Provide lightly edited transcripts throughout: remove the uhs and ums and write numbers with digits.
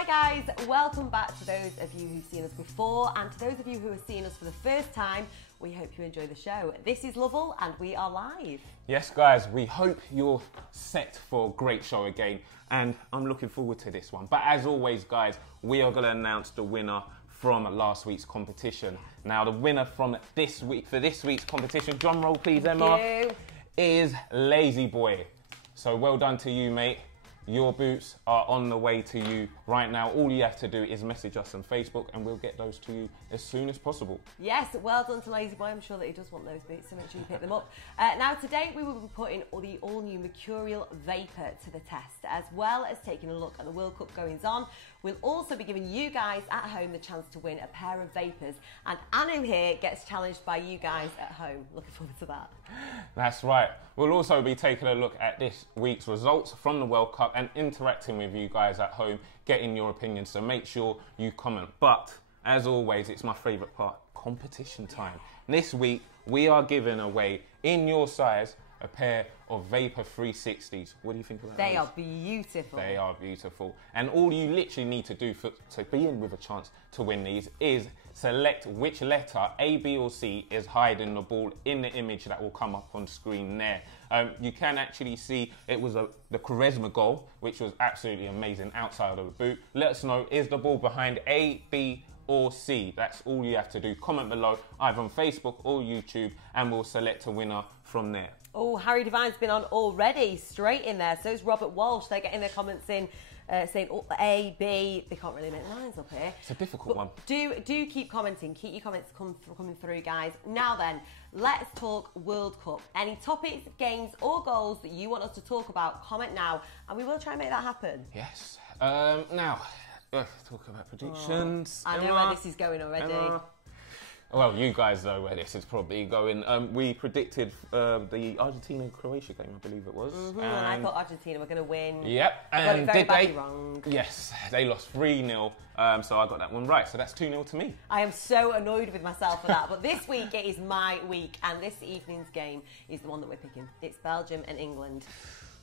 Hi guys, welcome back to those of you who've seen us before, and to those of you who are seeing us for the first time, we hope you enjoy the show. This is Lovell and we are live. Yes guys, we hope you're set for a great show again, and I'm looking forward to this one. But as always guys, we are going to announce the winner from last week's competition. Now the winner from this week's competition, drum roll please Emma, is Lazy Boy. So well done to you mate. Your boots are on the way to you right now. All you have to do is message us on Facebook and we'll get those to you as soon as possible. Yes, well done to Lazy Boy. I'm sure that he does want those boots, so make sure you pick them up. Now today we will be putting the all-new Mercurial Vapor to the test, as well as taking a look at the World Cup goings on. We'll also be giving you guys at home the chance to win a pair of Vapors, and Anu here gets challenged by you guys at home. Looking forward to that. That's right. We'll also be taking a look at this week's results from the World Cup and interacting with you guys at home, getting your opinions, so make sure you comment. But as always, it's my favourite part, competition time. This week we are giving away, in your size, a pair of Vapor 360s. What do you think about that? They are beautiful. They are beautiful. And all you literally need to do to be in with a chance to win these is select which letter, A, B or C, is hiding the ball in the image that will come up on screen there. You can actually see it was the Quaresma goal, which was absolutely amazing outside of the boot. Let us know, is the ball behind A, B or C? That's all you have to do. Comment below, either on Facebook or YouTube, and we'll select a winner from there. Oh, Harry Devine's been on already, straight in there. So is Robert Walsh. They're getting their comments in, saying A, B. They can't really make lines up here. It's a difficult one. Do keep commenting. Keep your comments coming through, guys. Now then, let's talk World Cup. Any topics, games or goals that you want us to talk about, comment now, and we will try and make that happen. Yes. Now, talk about predictions. I know where this is going already. Well, you guys know where this is probably going. We predicted the Argentina-Croatia game, I believe it was. And I thought Argentina were going to win. Yep. I got it very badly wrong. Yes, they lost 3-0, so I got that one right. So that's 2-0 to me. I am so annoyed with myself for that. But this week, it is my week, and this evening's game is the one that we're picking. It's Belgium and England.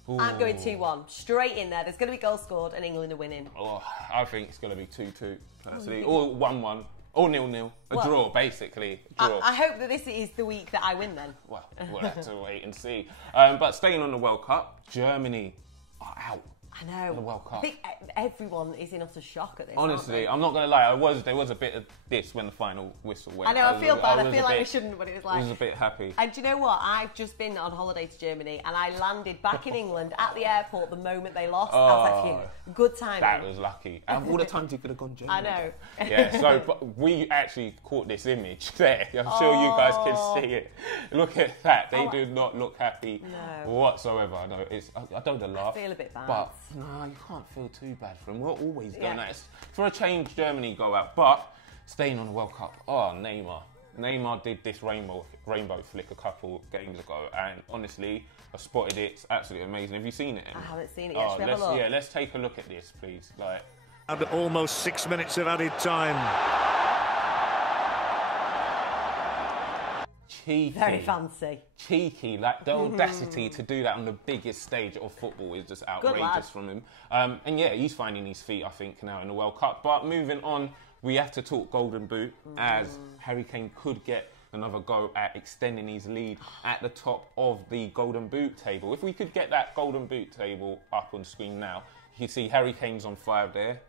Ooh. I'm going 2-1, straight in there. There's going to be goals scored and England are winning. Oh, I think it's going to be 2-2, personally, or 1-1. Or 0-0, draw, basically. Draw. I hope that this is the week that I win then. Well, we'll have to wait and see. But staying on the World Cup, Germany are out. I know. The World Cup. I think everyone is in utter shock at this. Honestly, I'm not going to lie. There was a bit of this when the final whistle went. I know. I feel bad. I feel like we shouldn't, but it was like. I was a bit happy. And do you know what? I've just been on holiday to Germany, and I landed back in England at the airport the moment they lost. I was like, phew, good timing. That was lucky. And all the times you could have gone Germany. I know. Yeah. So, but we actually caught this image there. I'm sure you guys can see it. Look at that. They do not look happy whatsoever. No, it's. I don't laugh. I feel a bit bad. But no, you can't feel too bad for them. We're always going that. For a change, Germany go out. But staying on the World Cup, Neymar. Neymar did this rainbow flick a couple games ago, and honestly, I spotted it. It's absolutely amazing. Have you seen it? I haven't seen it yet. Should we have a look? Yeah, let's take a look at this, please. And almost 6 minutes of added time. Cheeky. Very fancy. Cheeky, like the audacity to do that on the biggest stage of football is just outrageous from him. And yeah, he's finding his feet, I think, now in the World Cup. But moving on, we have to talk Golden Boot, as Harry Kane could get another go at extending his lead at the top of the Golden Boot table. If we could get that Golden Boot table up on screen now, you can see Harry Kane's on 5 there.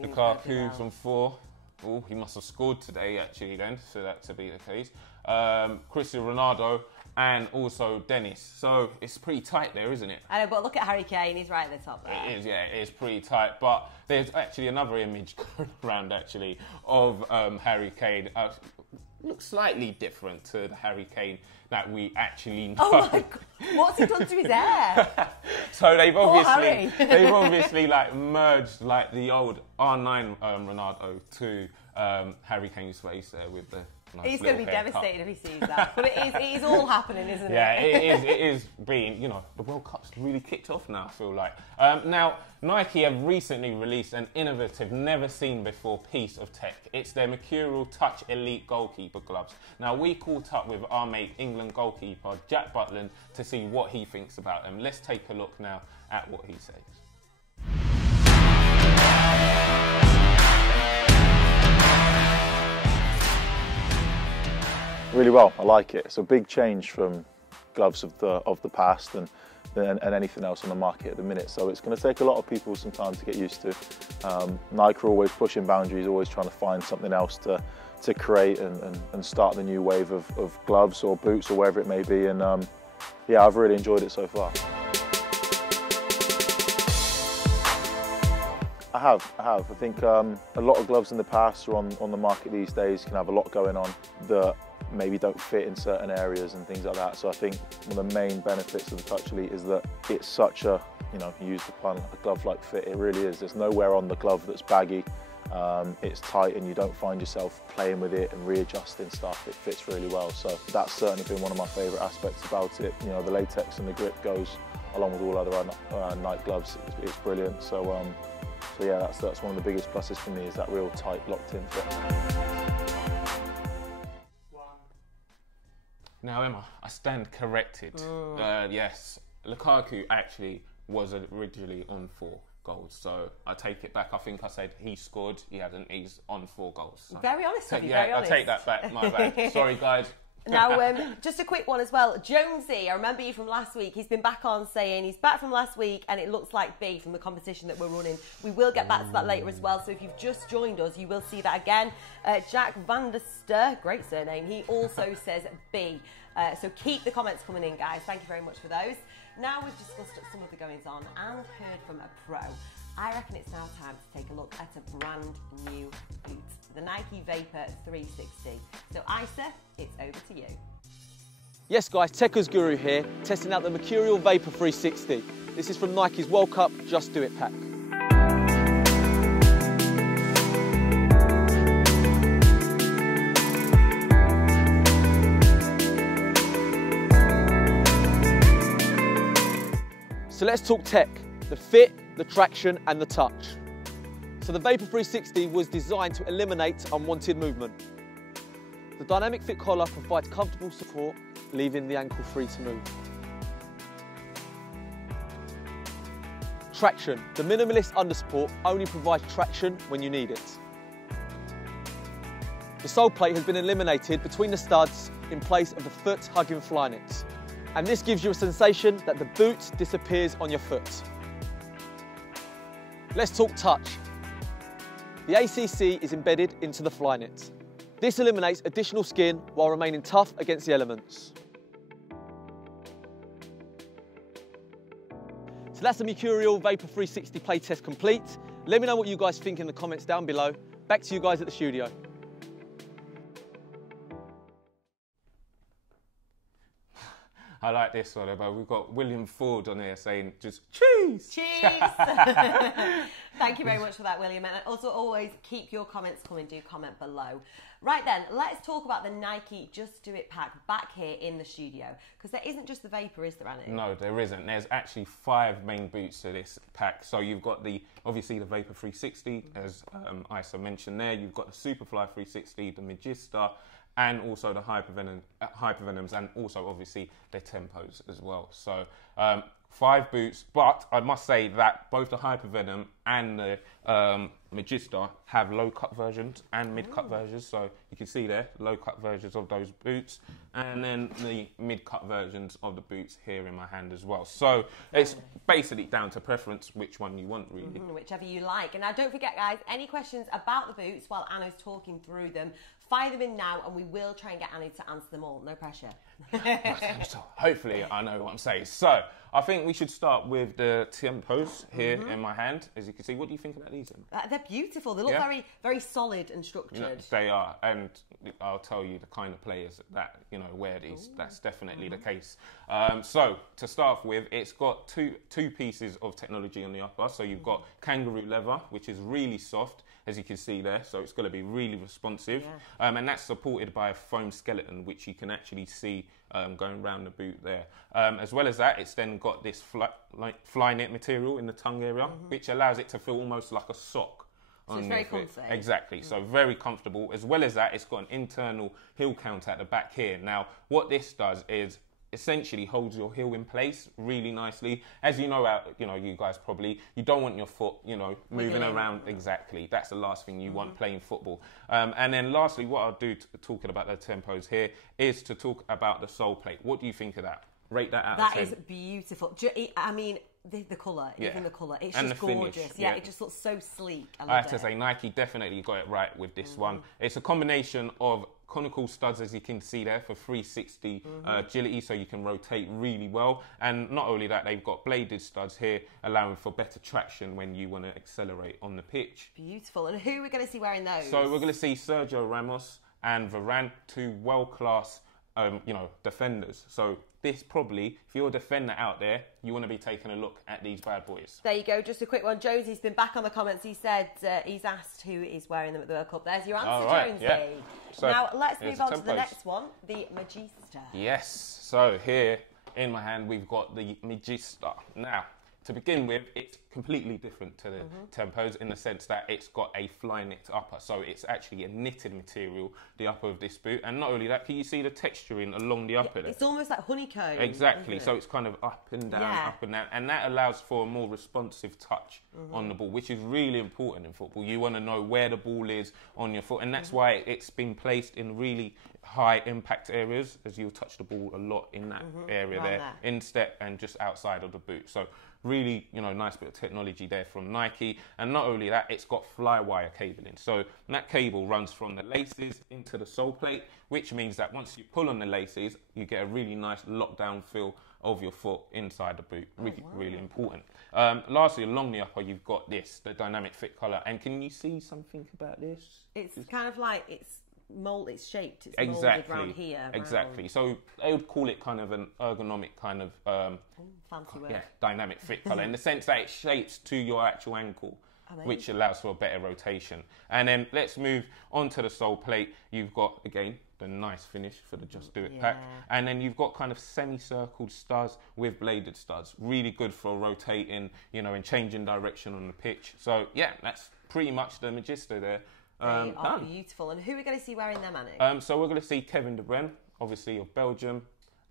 Lukaku's on 4. Oh, he must have scored today, actually, then, so that to be the case. Cristiano Ronaldo, and also Dennis. So it's pretty tight there, isn't it? I know, but look at Harry Kane. He's right at the top there. It is, yeah, it is pretty tight. But there's actually another image going around, actually, of Harry Kane. Looks slightly different to the Harry Kane that we actually know. Oh my God, what's he done to his hair? So they've obviously like merged like the old R9 Ronaldo to Harry Kane's face there with the nice. He's going to be devastated if he sees that. But it is all happening, isn't it? Yeah, it is being, the World Cup's really kicked off now, I feel like. Now, Nike have recently released an innovative, never-seen-before piece of tech. It's their Mercurial Touch Elite Goalkeeper gloves. Now, we caught up with our mate, England goalkeeper, Jack Butland, to see what he thinks about them. Let's take a look now at what he says. Really well. I like it. It's a big change from gloves of the past and anything else on the market at the minute. So it's going to take a lot of people some time to get used to. Nike are always pushing boundaries, always trying to find something else to create and start the new wave of gloves or boots or wherever it may be. And yeah, I've really enjoyed it so far. I have. I think a lot of gloves in the past or on the market these days can have a lot going on that maybe don't fit in certain areas and things like that. So I think one of the main benefits of the Touch Elite is that it's such a, you know, you use the pun, a glove-like fit. It really is. There's nowhere on the glove that's baggy. It's tight and you don't find yourself playing with it and readjusting stuff. It fits really well. So that's certainly been one of my favourite aspects about it. You know, the latex and the grip goes along with all other Nike gloves. It's brilliant. So yeah, that's one of the biggest pluses for me, is that real tight, locked-in fit. Now, Emma, I stand corrected. Yes, Lukaku actually was originally on 4 goals, so I take it back. I think I said he scored, he hasn't, he's on 4 goals. So. Very honest of you, yeah, very honest. I take that back, my bad. Sorry, guys. Now, just a quick one as well. Jonesy, I remember you from last week. He's been back on saying he's back from last week and it looks like B from the competition that we're running. We will get back to that later as well. So if you've just joined us, you will see that again. Jack van der Ster, great surname, he also says B. So keep the comments coming in, guys. Thank you very much for those. Now we've discussed some of the goings on and heard from a pro. I reckon it's now time to take a look at a brand new boot, the Nike Vapor 360. So Isa, it's over to you. Yes guys, Tekka's Guru here, testing out the Mercurial Vapor 360. This is from Nike's World Cup Just Do It pack. So let's talk tech, the fit, the traction and the touch. So the Vapor 360 was designed to eliminate unwanted movement. The dynamic fit collar provides comfortable support, leaving the ankle free to move. Traction, the minimalist undersupport only provides traction when you need it. The sole plate has been eliminated between the studs in place of the foot hugging Flyknit. And this gives you a sensation that the boot disappears on your foot. Let's talk touch. The ACC is embedded into the Flyknit. This eliminates additional skin while remaining tough against the elements. So that's the Mercurial Vapor 360 playtest complete. Let me know what you guys think in the comments down below. Back to you guys at the studio. I like this one, but we've got William Ford on here saying just cheese. Cheese! Thank you very much for that, William. And also always keep your comments coming, do comment below. Right then, let's talk about the Nike Just Do It pack back here in the studio. Because there isn't just the Vapor, is there, Annie? No, there isn't. There's actually 5 main boots to this pack. So you've got obviously the Vapor 360, as Isa mentioned there. You've got the Superfly 360, the Magista, and also the Hypervenoms, and also obviously their Tempos as well. So 5 boots, but I must say that both the Hypervenom and the Magista have low cut versions and mid cut versions. So you can see there, low cut versions of those boots, and then the mid cut versions of the boots here in my hand as well. So it's basically down to preference, which one you want really. Whichever you like. And now don't forget guys, any questions about the boots while Anna's talking through them, fire them in now and we will try and get Annie to answer them all. No pressure. Hopefully I know what I'm saying. So I think we should start with the Tempos here in my hand. As you can see, what do you think about these? They're beautiful. They look very, very solid and structured. You know, they are, and I'll tell you the kind of players that wear these. That's definitely the case. So to start with, it's got two pieces of technology on the upper. So you've got kangaroo leather, which is really soft, as you can see there. So it's going to be really responsive, and that's supported by a foam skeleton, which you can actually see going around the boot there. As well as that, it's then got this Flyknit material in the tongue area, which allows it to feel almost like a sock. So it's very comfy. Exactly, so very comfortable. As well as that, it's got an internal heel count at the back here. Now, what this does is essentially holds your heel in place really nicely. As you know, you guys probably, you don't want your foot, moving around. Exactly. That's the last thing you want playing football. And then lastly, what I'll do, talking about the tempos here, is to talk about the sole plate. What do you think of that? Rate that out of 10. That is beautiful. I mean, the colour, even the colour, it's and just the gorgeous. finish, Yeah, it just looks so sleek. I have to say, Nike definitely got it right with this one. It's a combination of conical studs, as you can see there, for 360 agility, so you can rotate really well. And not only that, they've got bladed studs here, allowing for better traction when you want to accelerate on the pitch. Beautiful. And who are we going to see wearing those? So we're going to see Sergio Ramos and Varane, two world-class, defenders. So this probably, if you're a defender out there, you want to be taking a look at these bad boys. There you go, just a quick one. Jonesy's been back on the comments. He said he's asked who is wearing them at the World Cup. There's your answer, Jonesy. Yeah. So now let's move on to the next one, the Magista. Yes, so here in my hand we've got the Magista. Now, to begin with, it's completely different to the tempos in the sense that it's got a fly knit upper. So it's actually a knitted material, the upper of this boot. And not only that, can you see the texturing along the upper there? It's almost like honeycomb. Exactly. So it's kind of up and down, up and down. And that allows for a more responsive touch on the ball, which is really important in football. You want to know where the ball is on your foot. And that's why it's been placed in really high impact areas, as you'll touch the ball a lot in that area there, instep and just outside of the boot. So really, nice bit of technology there from Nike. And not only that, it's got fly wire cabling. So that cable runs from the laces into the sole plate, which means that once you pull on the laces, you get a really nice lockdown feel of your foot inside the boot. Really important. Lastly, along the upper, you've got this, the dynamic fit collar. And can you see something about this? It's kind of like it's shaped. It's molded around here. Exactly. So they would call it kind of an ergonomic kind of fancy word. Yeah, dynamic fit collar in the sense that it shapes to your actual ankle, which allows for a better rotation. And then let's move on to the sole plate. You've got, again, the nice finish for the Just Do It pack. And then you've got kind of semicircled studs with bladed studs. Really good for rotating, and changing direction on the pitch. So, yeah, that's pretty much the Magista there. They are beautiful. And who are we going to see wearing them, Annie? So we're going to see Kevin De Bruyne, obviously of Belgium,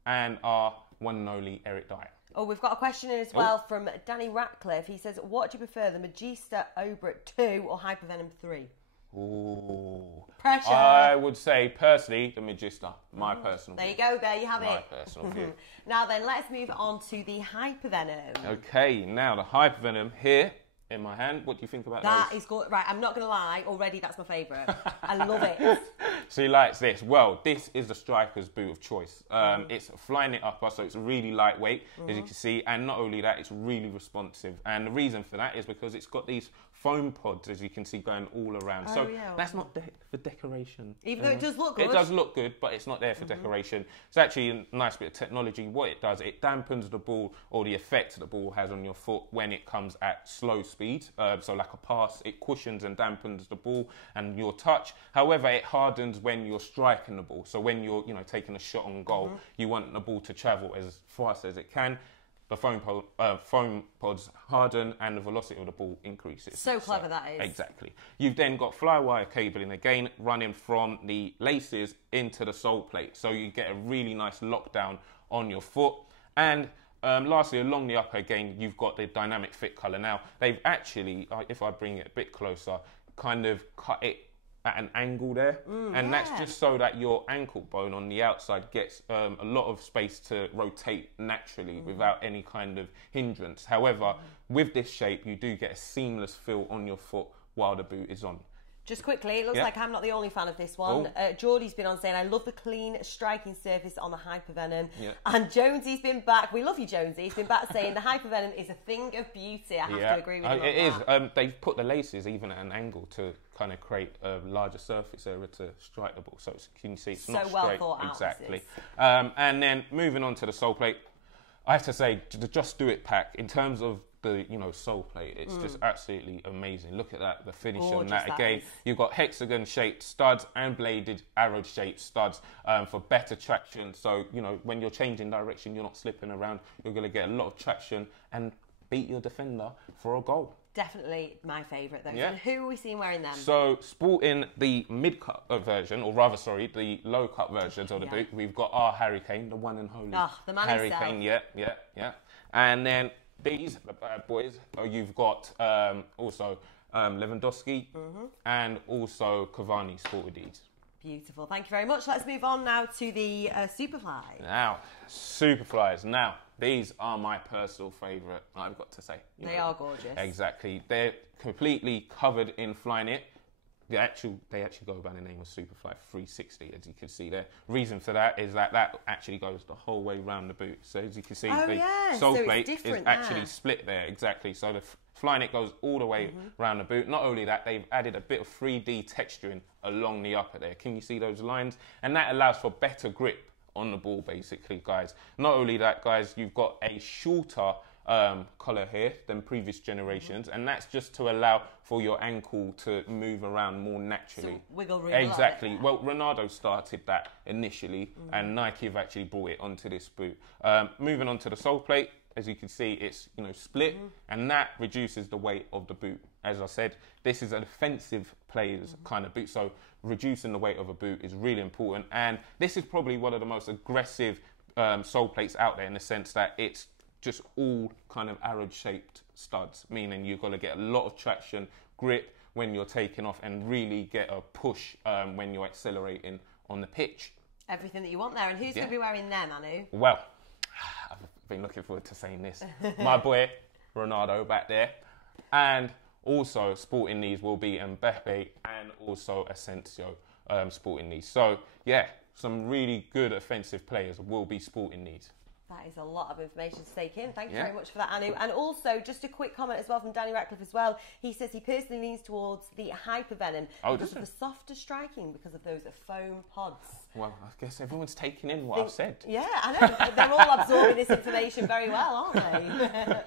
and our one and only Eric Dyer. Oh, we've got a question in as well from Danny Ratcliffe. He says, what do you prefer, the Magista Obrit 2 or Hypervenom 3? Ooh. Pressure. I would say, personally, the Magista. My personal view. There you go, there you have it. My personal view. Now then, let's move on to the Hypervenom. Okay, now the Hypervenom here in my hand. What do you think about that? those? Is good. Right, I'm not going to lie. Already, that's my favourite. I love it. So he likes this. Well, this is the striker's boot of choice. It's a fly knit upper, so it's really lightweight, as you can see. And not only that, it's really responsive. And the reason for that is because it's got these foam pods, as you can see, going all around. So that's not for decoration. Even though it does look good. It does look good, but it's not there for decoration. It's actually a nice bit of technology. What it does, it dampens the ball, or the effect the ball has on your foot when it comes at slow speed. So like a pass, it cushions and dampens the ball and your touch. However, it hardens when you're striking the ball. So when you're taking a shot on goal, you want the ball to travel as fast as it can. The foam pods harden and the velocity of the ball increases. So clever that is. Exactly. You've then got fly wire cabling again running from the laces into the sole plate. So you get a really nice lockdown on your foot. And lastly, along the upper again, you've got the dynamic fit collar. Now, they've actually, if I bring it a bit closer, kind of cut it at an angle there, and that's just so that your ankle bone on the outside gets a lot of space to rotate naturally without any kind of hindrance. However, with this shape, you do get a seamless feel on your foot while the boot is on. Just quickly, it looks like I'm not the only fan of this one. Geordie's been on saying, I love the clean striking surface on the Hypervenom. And Jonesy's been back. We love you, Jonesy. He's been back saying the Hypervenom is a thing of beauty. I have to agree with him on it is. They've put the laces even at an angle to kind of create a larger surface area to strike the ball. So can you see it's not well straight. thought out. Exactly. And then moving on to the sole plate, I have to say the Just Do It pack, in terms of the sole plate, it's just absolutely amazing. Look at that, the finish on that. Again, you've got hexagon shaped studs and bladed arrow shaped studs for better traction. So when you're changing direction, you're not slipping around. You're going to get a lot of traction and beat your defender for a goal. Definitely my favourite, though. Yeah. So who are we seeing wearing them? So, sporting the mid-cut version, or rather, sorry, the low-cut versions of the Yeah. boot, we've got our Harry Kane, the one and only. Oh, the man Harry himself. Kane, yeah. And then these, the bad boys, you've got also Lewandowski and also Cavani sported these. Beautiful. Thank you very much. Let's move on now to the Superfly. Now, Superflies. Now, these are my personal favourite, I've got to say. They are gorgeous. Exactly. They're completely covered in fly knit. They actually go by the name of Superfly 360, as you can see there. Reason for that is that actually goes the whole way around the boot. So as you can see, the sole plate is actually split there. Exactly. So the fly knit goes all the way around the boot. Not only that, they've added a bit of 3D texturing along the upper there. Can you see those lines? And that allows for better grip on the ball, basically, guys. Not only that, guys, you've got a shorter collar here than previous generations, and that's just to allow for your ankle to move around more naturally. So wiggle room. Exactly. Well, Ronaldo started that initially, and Nike have actually brought it onto this boot. Moving on to the sole plate, as you can see, it's split, and that reduces the weight of the boot. As I said, this is an offensive player's kind of boot, so reducing the weight of a boot is really important. And this is probably one of the most aggressive sole plates out there, in the sense that it's just all kind of arrow-shaped studs, meaning you've got to get a lot of traction, grip when you're taking off, and really get a push when you're accelerating on the pitch. Everything that you want there. And who's going to be wearing them, Anu? Well, I've been looking forward to saying this. My boy, Ronaldo, back there. And also sporting these will be Mbappe and also Asensio sporting these. So, yeah, some really good offensive players will be sporting these. That is a lot of information to take in. Thank you very much for that, Anu. And also, just a quick comment as well from Danny Ratcliffe as well. He says he personally leans towards the Hypervenom because of the softer striking, because of those foam pods. Well, I guess everyone's taking in what I've said. Yeah, I know. They're all absorbing this information very well, aren't they?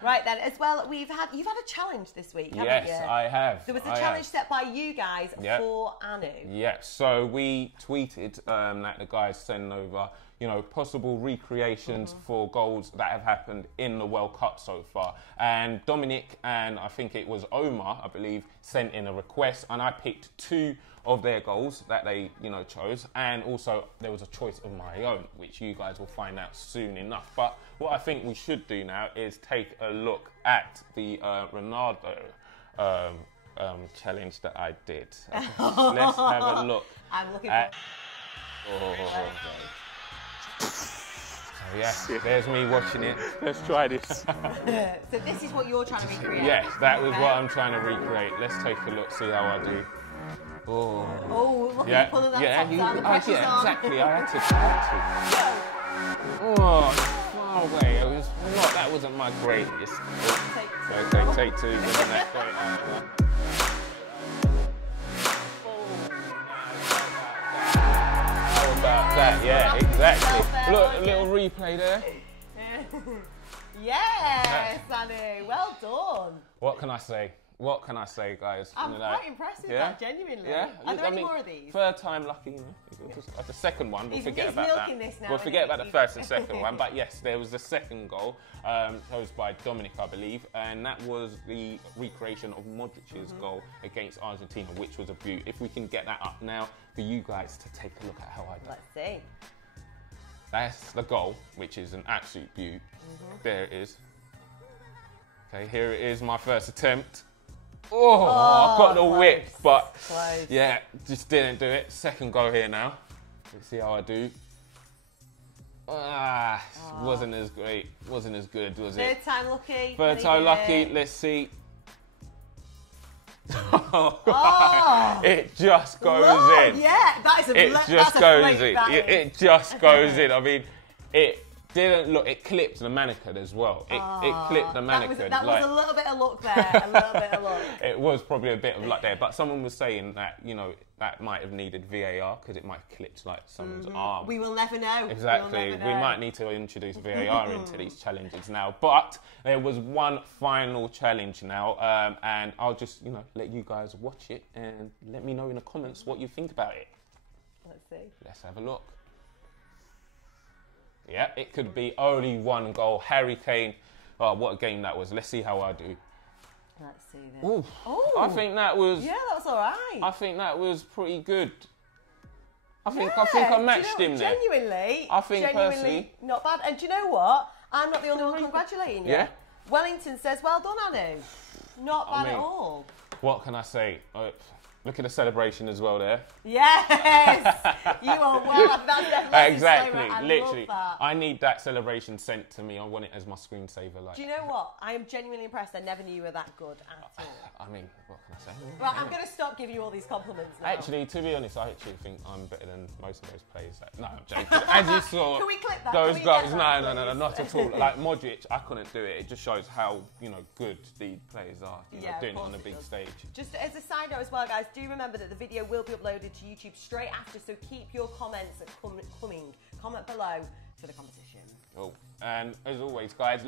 Right then, as well, you've had a challenge this week, haven't you? Yes, I have. There was a challenge set by you guys for Anu. Yeah, so we tweeted that the guys send over, possible recreations for goals that have happened in the World Cup so far. And Dominic and I think it was Omar, I believe, sent in a request, and I picked 2 of their goals that they, chose, and also there was a choice of my own, which you guys will find out soon enough. But what I think we should do now is take a look at the Ronaldo challenge that I did. Let's have a look. I'm looking at... Yeah, there's me watching it. Let's try this. So this is what you're trying to recreate? Yes, that was what I'm trying to recreate. Let's take a look, see how I do. Oh, look at you pulling that top down, the pressure's on. Exactly, I had to. Oh, far away. That wasn't my greatest. Okay, take 2. Wasn't that great? How about that? Yeah, exactly. Look, a little replay there. Yes, Anu, well done. What can I say? What can I say, guys? I'm quite impressed with that, genuinely. Yeah? Are there any more of these? Third time lucky, The second one, we'll forget about that. This now, we'll forget about the first and second one. But yes, there was the second goal, posed by Dominic, I believe, and that was the recreation of Modric's goal against Argentina, which was a beaut. If we can get that up now for you guys to take a look at how I did. Let's see. That's the goal, which is an absolute beaut. There it is. Okay, here it is, my first attempt. I got the whip, but yeah, just didn't do it. Second goal here now. Let's see how I do. Wasn't as great. Wasn't as good, was it? Third time lucky. Third time lucky. Let's see. It just goes in. Yeah, that is a It just goes in. It just goes in. I mean, it didn't look. It clipped the mannequin as well. It clipped the mannequin. That was a little bit of luck there. A little bit of luck. It was probably a bit of luck there, but someone was saying that that might have needed VAR because it might have clipped like someone's arm. We will never know. Exactly. We might need to introduce VAR into these challenges now. But there was one final challenge now, and I'll just let you guys watch it and let me know in the comments what you think about it. Let's see. Let's have a look. Yeah, it could be only one goal. Harry Kane. Oh, what a game that was. Let's see how I do. Let's see this. Ooh. Oh, I think that was. Yeah, that's all right. I think that was pretty good. I think Yeah, I do matched you know, him there. Genuinely, I think personally, not bad. And do you know what? I'm not the only one congratulating you. Yeah. Wellington says, "Well done, Anu." Not bad at all. What can I say? Look at the celebration as well there. Yes, you are well. That's definitely Exactly, I literally. love that. I need that celebration sent to me. I want it as my screensaver. Like. Do you know what? I am genuinely impressed. I never knew you were that good at all. I mean, what can I say? Right, I'm going to stop giving you all these compliments now. Actually, to be honest, I actually think I'm better than most of those players. No, I'm joking. As you saw, Can we clip that? those Can we guys, get that, no, not at all. Like Modric, I couldn't do it. It just shows how good the players are. Doing it on a big stage. Just as a side note as well, guys, do remember that the video will be uploaded to YouTube straight after, so keep your comments coming. Comment below for the competition. Oh, and as always, guys,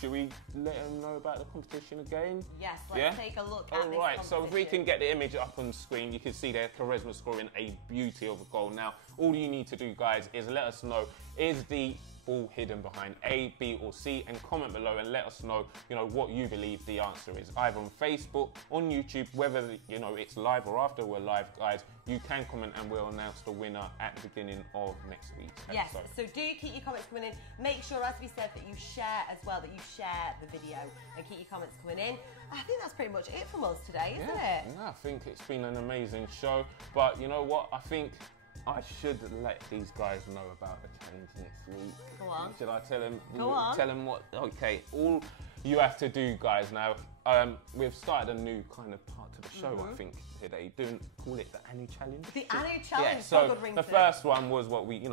should we let them know about the competition again? Yes, let's take a look at this Alright, so if we can get the image up on screen, you can see there Charisma scoring a beauty of a goal. Now, all you need to do, guys, is let us know, is the ball hidden behind A, B or C, and comment below and let us know, what you believe the answer is. Either on Facebook, on YouTube, whether, it's live or after we're live, guys, you can comment and we'll announce the winner at the beginning of next week's episode. Yes, so do keep your comments coming in. Make sure, as we said, that you share as well, that you share the video and keep your comments coming in. I think that's pretty much it from us today, isn't it? No, I think it's been an amazing show, but you know what? I think I should let these guys know about the challenge next week. Go on. Should I tell them? Go on. Tell them what? Okay, all you have to do, guys, now, we've started a new kind of part to the show, I think, today. Call it the Anu Challenge. The Anu Challenge. Yeah, so good ring the to first one was what we, the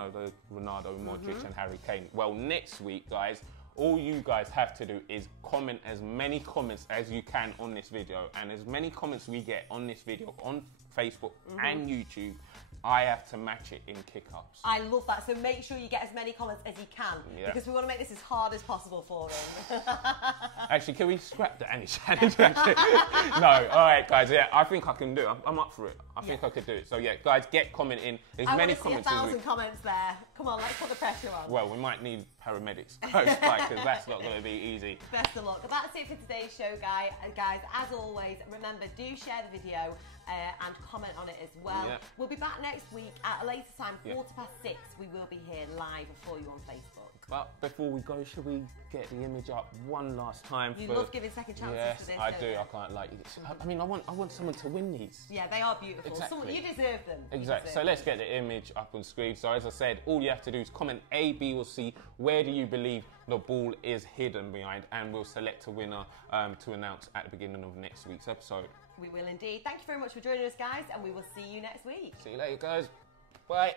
Ronaldo, Modric and Harry Kane. Well, next week, guys, all you guys have to do is comment as many comments as you can on this video, and as many comments we get on this video on Facebook and YouTube, I have to match it in kick-ups. I love that. So make sure you get as many comments as you can, because we want to make this as hard as possible for them. Actually, can we scrap the Anu Challenge? No, all right, guys. Yeah, I think I can do it. I'm up for it. I think I could do it. So yeah, guys, get commenting as many comments as you. 1,000 comments there. Come on, let's put the pressure on. Well, we might need paramedics close by, because that's not going to be easy. Best of luck. That's it for today's show, guys. As always, remember, do share the video and comment on it as well. Yeah. We'll be back next week at a later time, 6:15. We will be here live for you on Facebook. But before we go, should we get the image up one last time? You love giving second chances for this. I do. I can't like. I mean, I want someone to win these. Yeah, they are beautiful. Exactly. You deserve them. Exactly. So let's get the image up on screen. So as I said, all you have to do is comment A, B, or C. Where do you believe the ball is hidden behind? And we'll select a winner to announce at the beginning of next week's episode. We will indeed. Thank you very much for joining us, guys, and we will see you next week. See you later, guys. Bye.